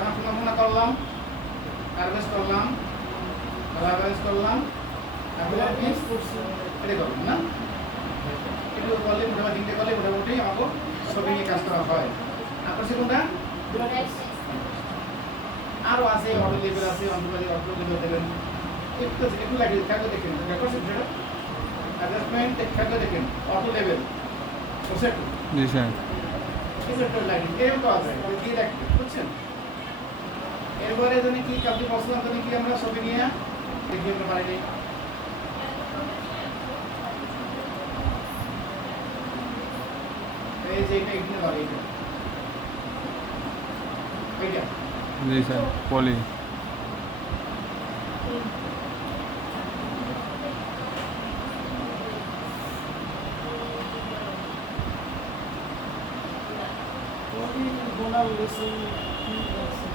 যখন পুনঃ করলাম, হারভেস্ট করলাম, হারভেস্ট করলাম, তারপরে মিক্স করছি, এটা করলাম না? একটু করলে মোটামুটি তিনটে করলে মোটামুটি আমাকে ছবি নিয়ে কাজ করা হয়। আপনার কোনটা? আরও আছে, অটো লেভেল আছে, অটো লেভেল দেবেন। একটু লাগে খেয়াল করে দেখেন, রেকর্ড সেটা অ্যাডজাস্টমেন্ট খেয়াল করে দেখেন, অটো লেভেল সেট। জি স্যার। একটু লাগে এও পাওয়া যায়, দিয়ে রাখবেন, বুঝছেন? এরপরে যদি কি কালকে পছন্দ করে কি আমরা ছবি নিয়ে দেখি আমরা পারি। এই যে এটা এখানে পারি এটা। এইটা জি স্যার, পলি। Polygonal listen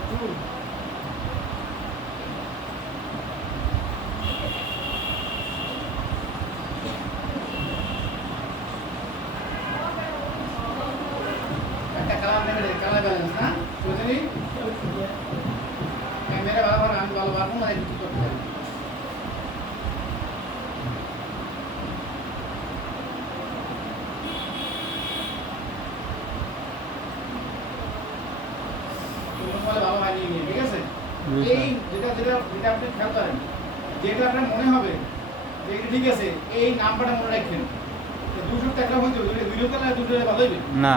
tool. একটা কালার নেবে, কালার ব্যালেন্স না বুঝলি? মেরে ভালো আমি ভালো পারবো না, কিছু করতে পারি। ভালো হয়নি, ঠিক আছে? এই যেটা যেটা যেটা আপনি খেয়াল করেন, যেটা আপনার মনে হবে যে এটা ঠিক আছে, এই নাম্বারটা মনে রাখবেন। দুটো টাকা হইতে হবে, ভিডিও কলে দুটো ভালো হইবে না।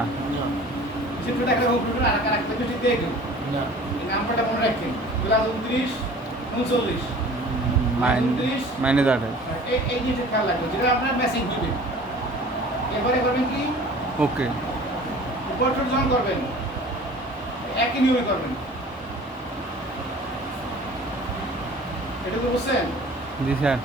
সেটা টাকা হোক, দুটো আর রাখতে হবে, ঠিক দেখুন না, এই নাম্বারটা মনে রাখবেন। প্লাস 29 39 মাইনে দাঁড়ায়। এই জিনিসটা খেয়াল রাখবেন, যেটা আপনার মেসেজ দিবে। এবারে করবেন কি, ওকে। উপর যখন করবেন একই নিয়মে করবেন। এটুকু বুঝছেন? জি স্যার।